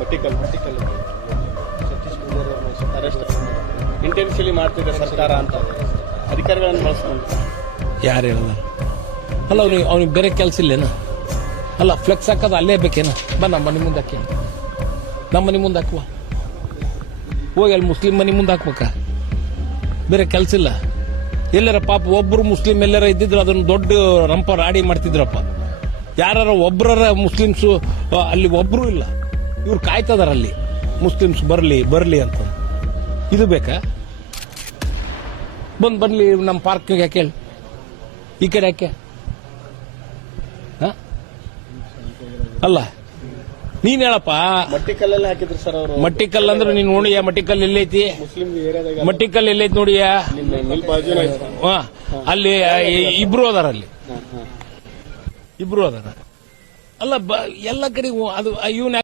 ಮಟ್ಟಿಕಲ್ Satish Poojary arrest ಇಂಟೆನ್ಷಿಯಲಿ ಮಾಡ್ತಿದೆ ಸರ್ಕಾರ ಅಂತ ಅಧಿಕಾರಿಗಳನ್ನು ಬಳಸ್ಕೊಂಡು. ಯಾರು ಹೇಳೋದು? ಅಲ್ಲ ಅವ್ನಿಗೆ ಬೇರೆ ಕೆಲಸ ಇಲ್ಲೇನ? ಅಲ್ಲ ಫ್ಲೆಕ್ಸ್ ಹಾಕೋದು ಅಲ್ಲೇ ಬೇಕೇನ? ನಮ್ಮ ಮನೆ ಮುಂದೆ ಹಾಕಿ, ನಮ್ಮ ಮನೆ ಮುಂದೆ ಹಾಕುವ, ಹೋಗಿ ಅಲ್ಲಿ ಮುಸ್ಲಿಂ ಮನೆ ಮುಂದೆ ಹಾಕ್ಬೇಕ? ಬೇರೆ ಕೆಲಸ ಇಲ್ಲ. ಎಲ್ಲರ ಪಾಪ ಒಬ್ರು ಮುಸ್ಲಿಂ ಎಲ್ಲರ ಇದ್ದಿದ್ರು ಅದನ್ನ ದೊಡ್ಡ ರಂಪ ರಾಡಿ ಮಾಡ್ತಿದ್ರಪ್ಪ. ಯಾರ ಒಬ್ಬರ ಮುಸ್ಲಿಮ್ಸು ಅಲ್ಲಿ ಒಬ್ರು ಇಲ್ಲ. ಇವ್ರು ಕಾಯ್ತದಾರ ಅಲ್ಲಿ ಮುಸ್ಲಿಮ್ಸ್ ಬರ್ಲಿ ಅಂತ. ಇದು ಬೇಕಾ? ಬನ್ಲಿ ನಮ್ಮ ಪಾರ್ಕ್ ಯಾಕೆ ಹೇಳಿ, ಈ ಕಡೆ ಯಾಕೆ? ಅಲ್ಲ ನೀನ್ ಹೇಳಪ್ಪ. ಮಟ್ಟಿಕಲ್ಲಲ್ಲಿ ಹಾಕಿದ್ರು ಸರ್ ಅವರು. ಮಟ್ಟಿಕಲ್ ಅಂದ್ರೆ ನೀನ್ ನೋಡಿಯ ಮಟ್ಟಿಕಲ್ ಎಲ್ಲೈತಿ? ಮುಸ್ಲಿಂ ಏರಿಯಾದಾಗ ಮಟ್ಟಿಕಲ್ ಎಲ್ಲೈತಿ ನೋಡಿಯ? ಅಲ್ಲಿ ಇಬ್ರು ಅದಾರ, ಅಲ್ಲಿ ಇಬ್ರು ಅದಾರ. ಅಲ್ಲ ಎಲ್ಲ ಕಡೆ ಅದು ಇವನ್